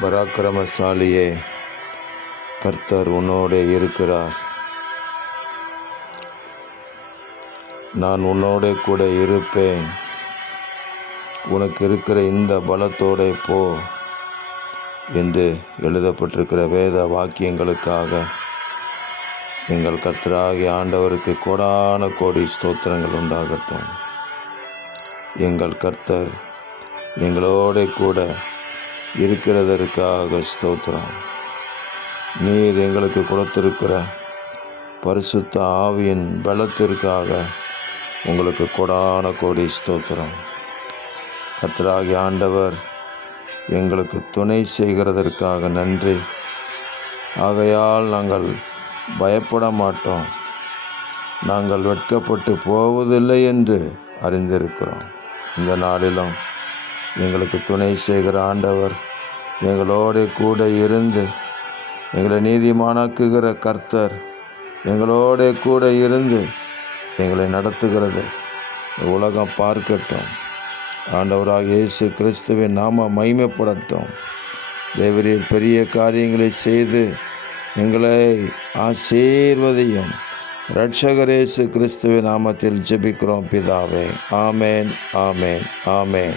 பராக்கிரமசாலியே, கர்த்தர் உன்னோடே இருக்கிறார். நான் உன்னோடே கூட இருப்பேன். உனக்கு இருக்கிற இந்த பலத்தோடே போ என்று எழுதப்பட்டிருக்கிற வேத வாக்கியங்களுக்காக எங்கள் கர்த்தராகிய ஆண்டவருக்கு கோடான கோடி ஸ்தோத்திரங்கள் உண்டாகட்டும். எங்கள் கர்த்தர் எங்களோட கூட இருக்கிறதற்காக ஸ்தோத்திரம். நீர் எங்களுக்கு கொடுத்திருக்கிற பரிசுத்த ஆவியின் பலத்திற்காக உங்களுக்கு கோடான கோடி ஸ்தோத்திரம். கர்த்தராகிய ஆண்டவர் எங்களுக்கு துணை செய்கிறதற்காக நன்றி. ஆகையால் நாங்கள் பயப்பட மாட்டோம், நாங்கள் வெட்கப்பட்டு போவதில்லை என்று அறிந்திருக்கிறோம். இந்த நாளிலும் எங்களுக்கு துணை செய்கிற ஆண்டவர் எங்களோட கூட இருந்து எங்களை நீதிமானாக்குகிற கர்த்தர் எங்களோட கூட இருந்து எங்களை நடத்துகிறது உலகம் பார்க்கட்டும். ஆண்டவராகிய இயேசு கிறிஸ்துவின் நாம மகிமைப்படட்டும். தேவரீர் பெரிய காரியங்களை செய்து எங்களை ஆசீர்வதியும். இரட்சகர் இயேசு கிறிஸ்துவின் நாமத்தில் ஜெபிக்கிறோம் பிதாவே. ஆமேன், ஆமேன், ஆமேன்.